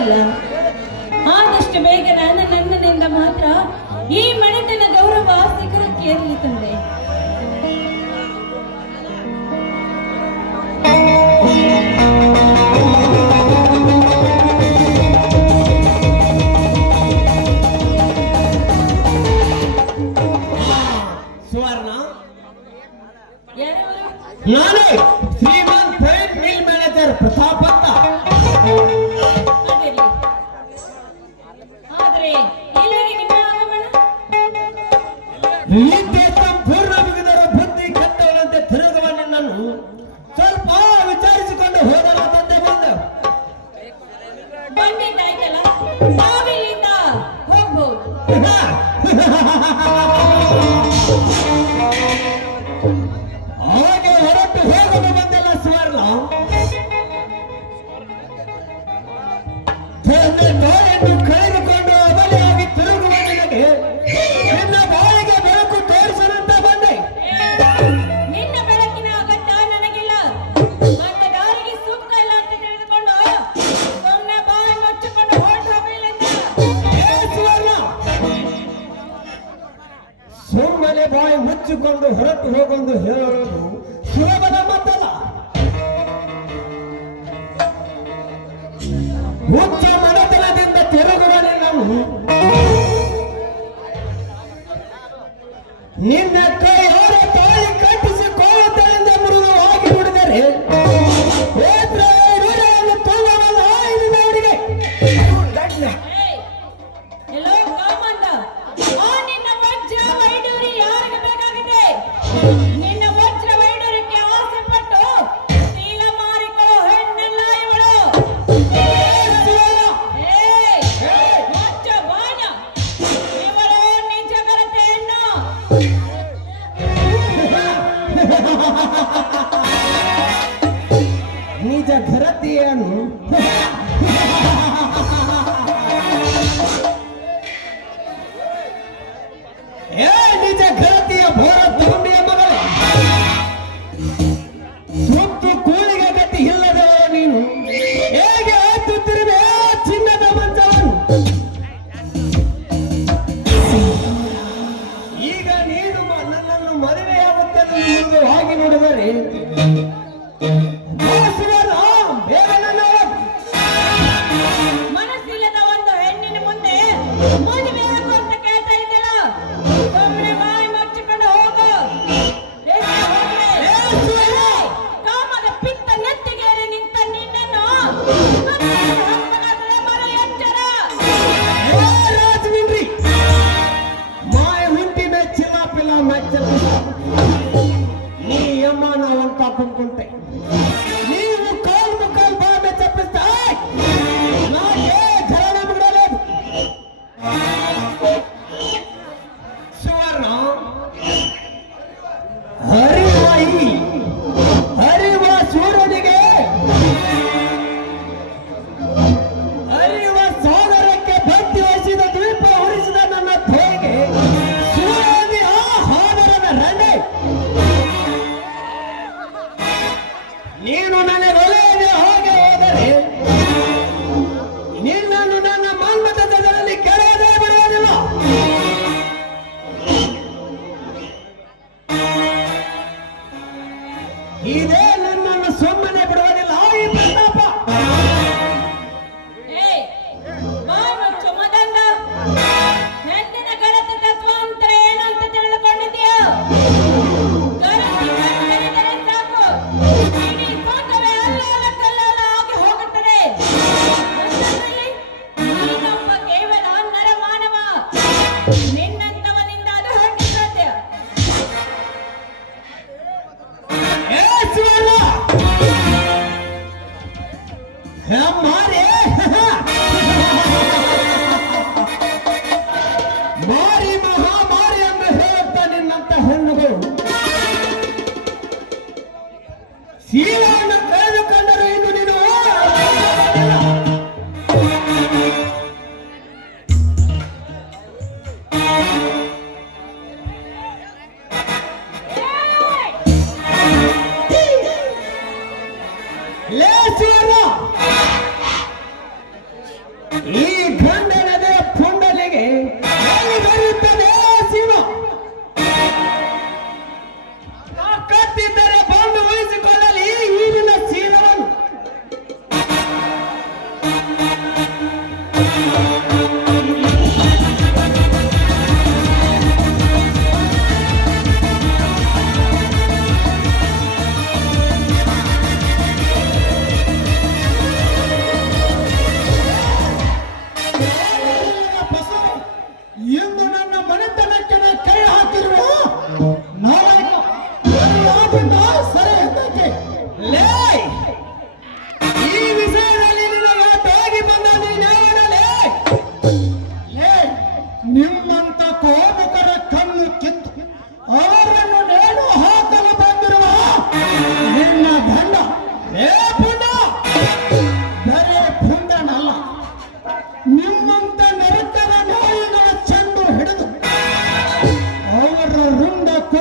ಇಲ್ಲ ಆದಷ್ಟು ಬೇಗ ನಾನು ನನ್ನಿಂದ ಮಾತ್ರ ಈ ಈ ದೇಶ ಪೂರ್ಣ ಮುಗಿದರೆ ಬುದ್ಧಿ ಕೆತ್ತವನಂತೆ ತಿರುಗುವ ನಿನ್ನನ್ನು ಸುಮ್ಮನೆ ಬಾಯಿ ಮುಚ್ಚಿಕೊಂಡು ಹೊರಟು ಹೋಗೊಂದು ಹೇಳೋದು ಸುಲಭದ ಮಾತಲ್ಲ. ಮುಚ್ಚ ಮನತನದಿಂದ ತಿರುಗುವನೆ ನಾವು ನಿನ್ನ ಕೈ aí.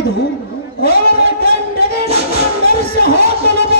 मौजूद हूँ और मैं कहीं नगे से हो तो लगे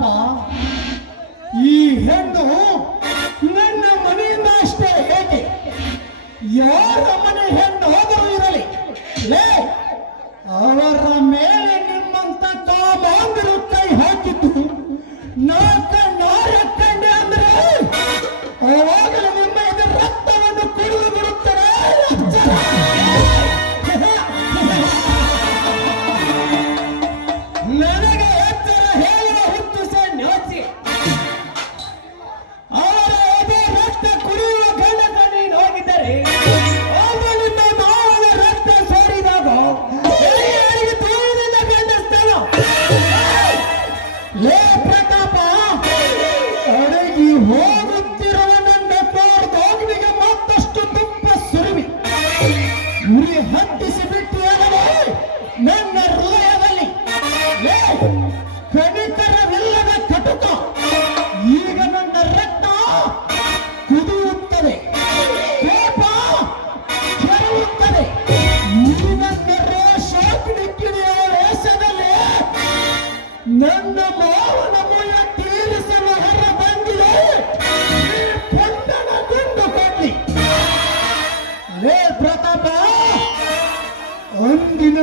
ಪಾಪ. ಈ ಹೆಣ್ಣು ನನ್ನ ಮನೆಯಿಂದ ಅಷ್ಟೇ ಹೇಗೆ? ಯಾರ ಮನೆ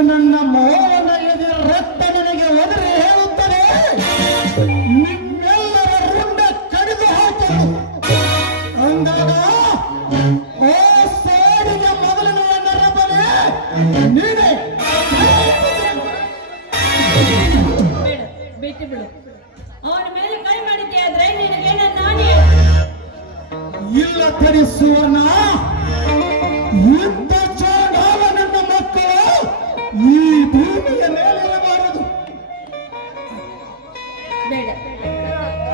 ನನ್ನ ಮೋಹ ಬೇಡ.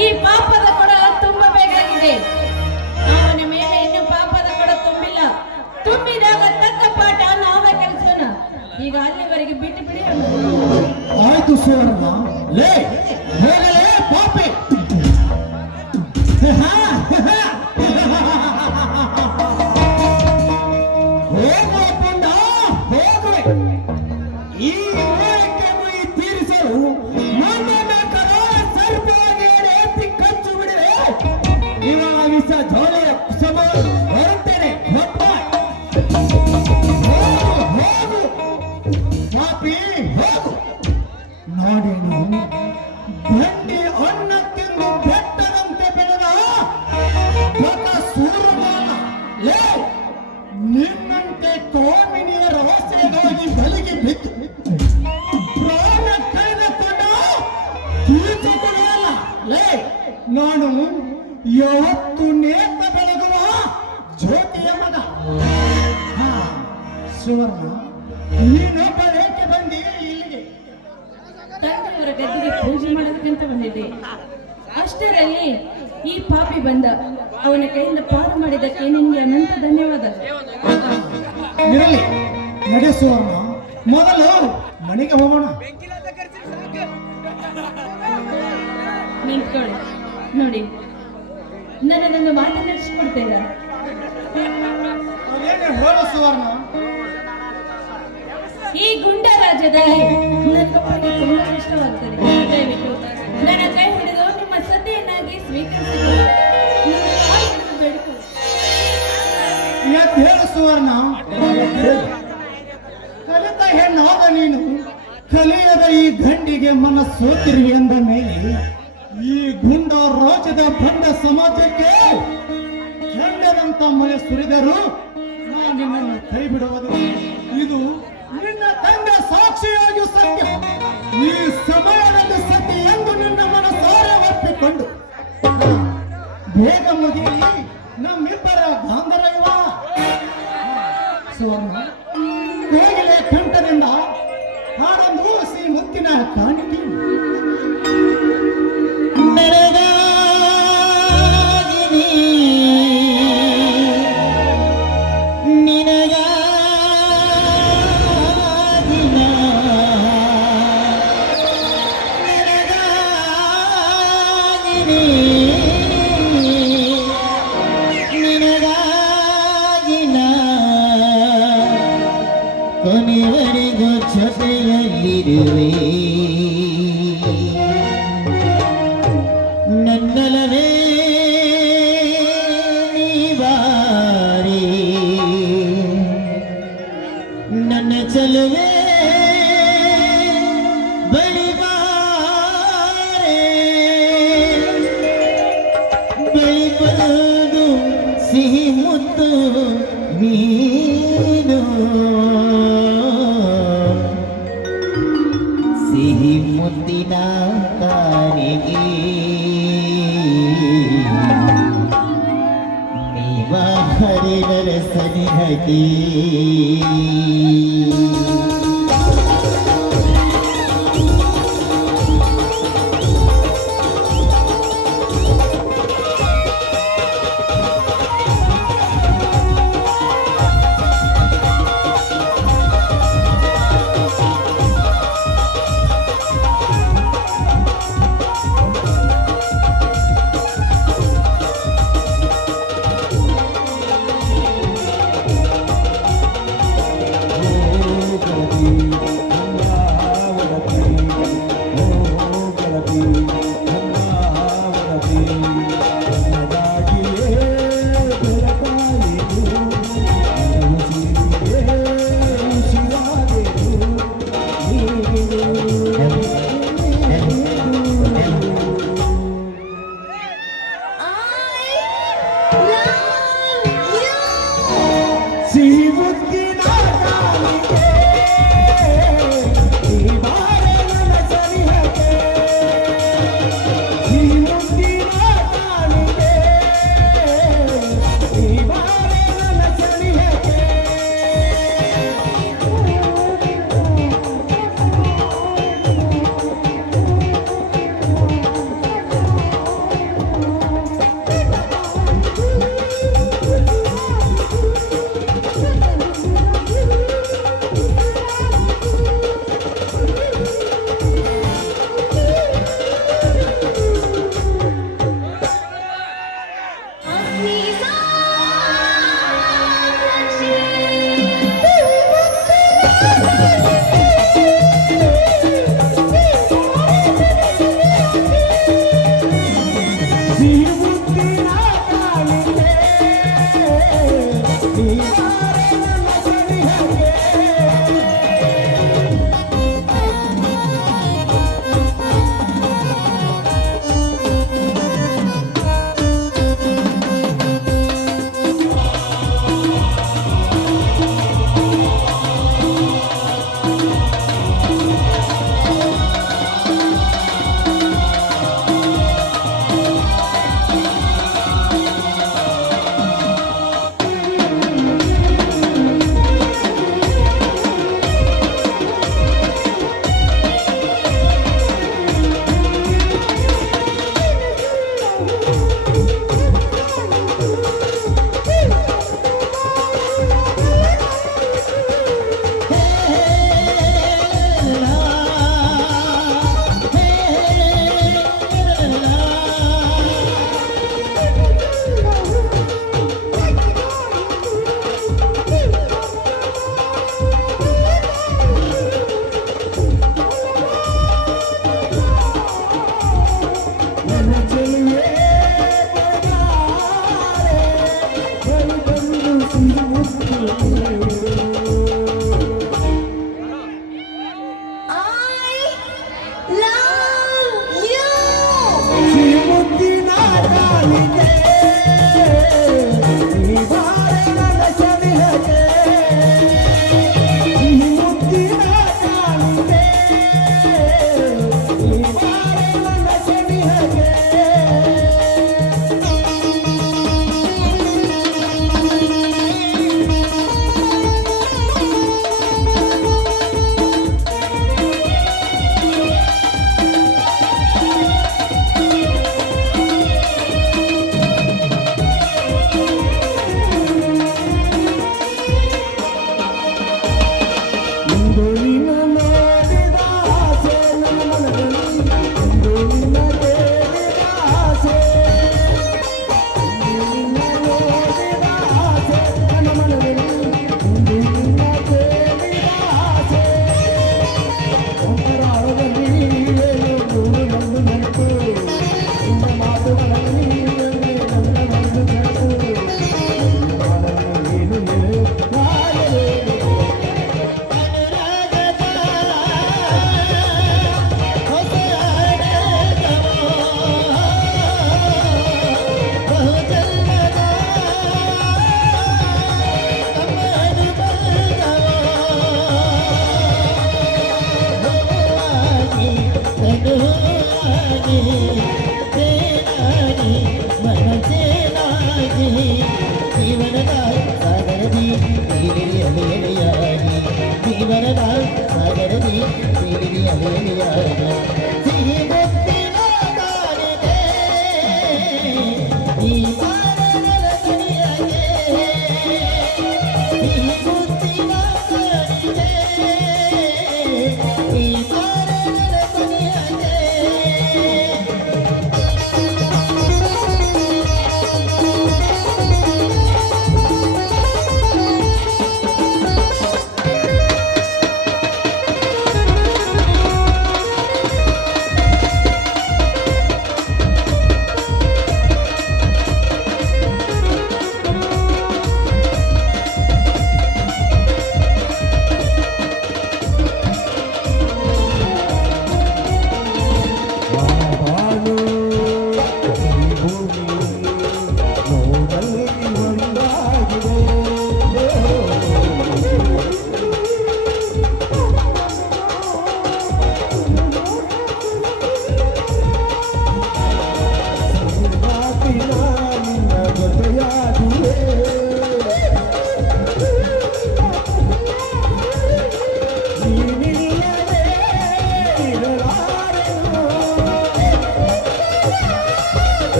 ಈ ಪಾಪದ ಕೊಡ ತುಂಬಬೇಕಾಗಿದೆ ಅವನ ಮೇಲೆ ಇನ್ನು ಪಾಪದ ಕೊಡ ತುಂಬಿಲ್ಲ. ತುಂಬಿದಾಗ ತಕ್ಕ ಪಾಠ ನಾವೇ ಕಲಿಸೋಣ. ಈಗ ಅಲ್ಲಿವರೆಗೆ ಬಿಟ್ಟು ಬಿಡಿ. ಆಯ್ತು ಸುವರ್ಣ ಲೇ ಮಾಡಿದ್ದಕ್ಕೆ ಅನಂತ ಧನ್ಯವಾದ. ಇರಲಿ ಮೊದಲು ಮನೆಗೆ ಹೋಗೋಣ. ನಿಂತ್ಕೊಳ್ಳಿ. ನೋಡಿ ನಾನು ನನ್ನ ಮಾತನ್ನ ನಡೆಸಿಕೊಡ್ತೇನೆ ಈ ಗುಂಡ ರಾಜ್ಯದಲ್ಲಿ ನನಗೊಬ್ಬರಿಗೆ ತುಂಬಾ ಇಷ್ಟವಾಗ್ತದೆ. ದಯವಿಟ್ಟು ನನ್ನ ಕೈ ಹಿಡಿದು ನಿಮ್ಮ ಸದ್ಯನ್ನಾಗಿ ಸ್ವೀಕರಿಸಿಕೊಳ್ಳಿ ಸುವರ್ಣ ಕಲಿತ ಹೆಣ್ಣಾದ ನೀನು, ಕಲಿಯದ ಈ ಗಂಡಿಗೆ ಮನಸ್ಸೋತಿರುವೆ ಎಂದ ಮೇಲೆ, ಈ ಗುಂಡ ರೋಚದ ಬಂಡ ಸಮಾಜಕ್ಕೆ ಗಂಡದಂತ ಮನೆ ಸುರಿದರು ನಾ ನಿನ್ನನ್ನು ಕೈ ಬಿಡುವುದು ಇದು ನಿನ್ನ ತಂದೆ ಸಾಕ್ಷಿಯಾಗಿ ಸತ್ಯ. ಈ ಸಮಯದಲ್ಲಿ ಸತ್ಯ ಎಂದು ನಿನ್ನ ಮನಸಾರೆ ಒಪ್ಪಿಕೊಂಡು. ಬೇಗ ಮುಗಿಯಲಿ ನಮ್ಮಿಬ್ಬರ ನೀನು ಸಿಹಿ ಮುತ್ತಿನ ಕಾರಿಗೆ ನೀವಾರೆ ನರಸನಿಹಗೆ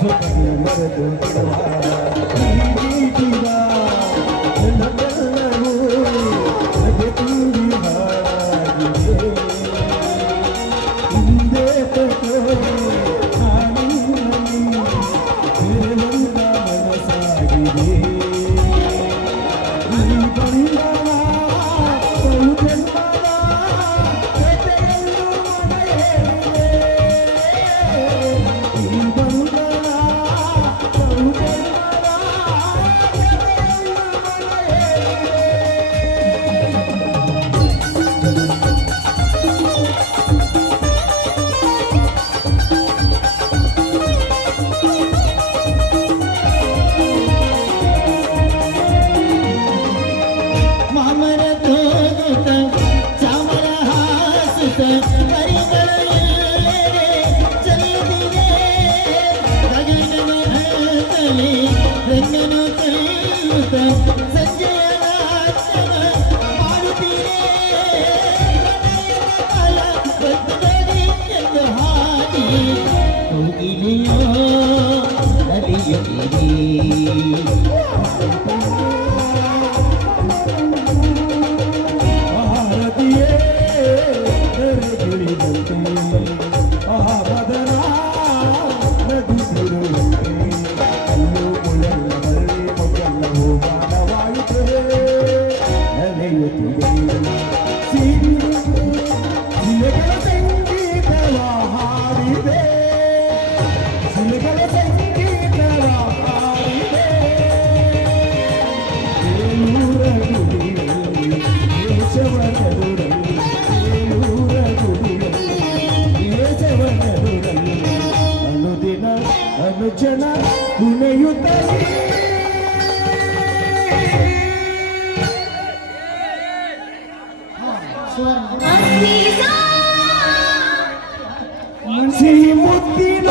చుట్టూ మరదు ಕುಣಿಯುತ್ತ ಮುನ್ಸಿ ಮುತ್ತಿನ